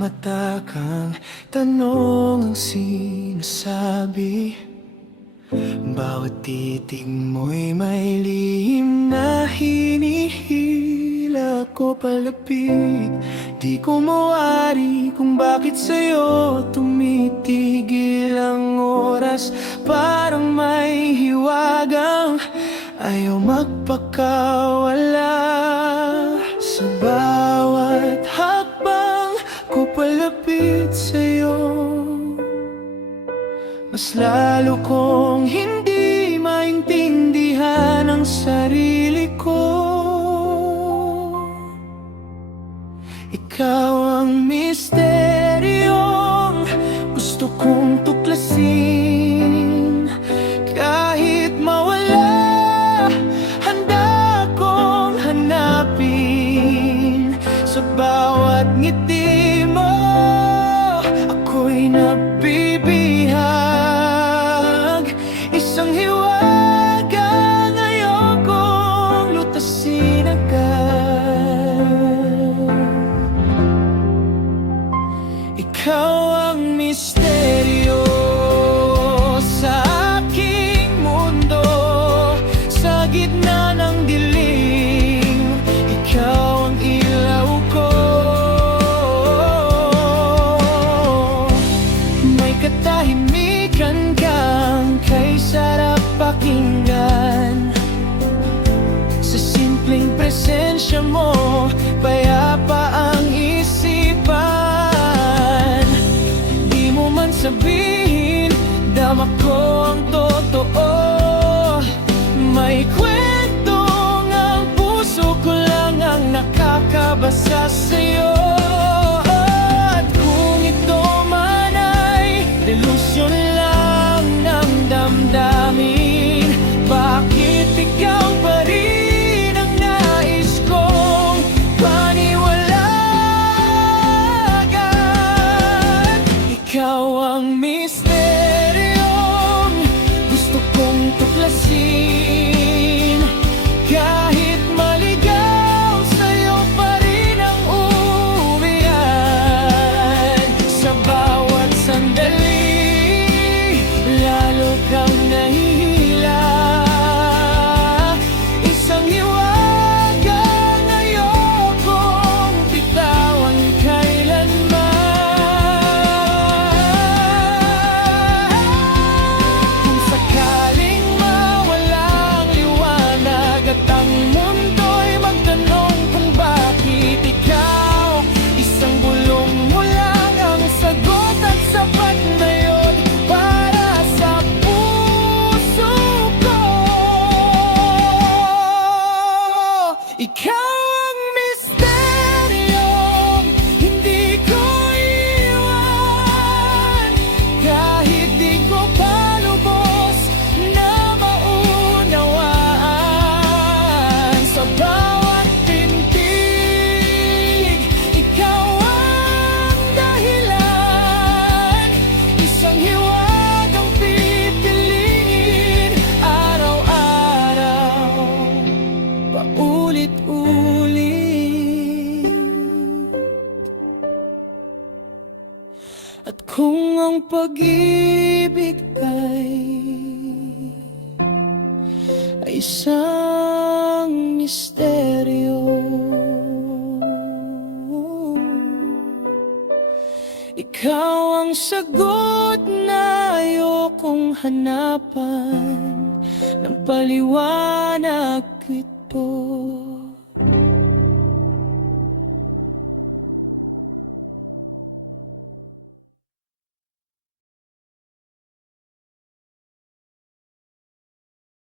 Namamatakang tanong ang sinasabi. Bawat titig mo'y may lihim na hinihila ko palapit. Di ko mawari kung bakit sa'yo tumitigil ang oras. Parang may hiwagang ayaw magpakawala. Sa bawat hakbang ko palapit sa'yo, mas lalo kong hindi maintindihan ang sarili ko. Ikaw ang misteryong gusto kong tuklasin. Kahit mawala, handa kong hanapin. Sa bawat ngiti mo, ako'y nabibihag. Isang hiwagang ayokong lutasin agad. Ikaw ang misteryo sa aking mundo. Sa gitna ng dilim, ikaw ang ilaw ko. May katahimikan kang kay sarap pakinggan. Sa simpleng presensya mo, payapa ang isipan. Di mo man sabihin, dama ko ang totoo. May kwentong ang puso ko lang ang nakakabasa sa'yo. At kung ito man ay delusyon lang ng damdamin, bakit ikaw pa rin ang nais kong paniwalagan? Ikaw ang misteryong gusto kong tuklasin. Kahit maligaw, sa'yo pa rin ang uuwian. Sa bawat sandali, lalo kang nahihila. Isang hiwagang ayokong bitawan kailanman. Kung sakaling mawala ang liwanag at ang mundo'y magtanong kung bakit ikaw, isang bulong mo lang ang sagot at sapat na yun para sa puso ko. Ikaw ang misteryong hindi ko iwan. Kahit di ko palubos na maunawaan. Sa bawat tintig, ikaw ang dahilan. Isang hiwagang pipiliin araw-araw, paulit-ulit. At kung ang pag-ibig ay isang misteryo, ikaw ang sagot na ayokong hanapan ng paliwanag ito.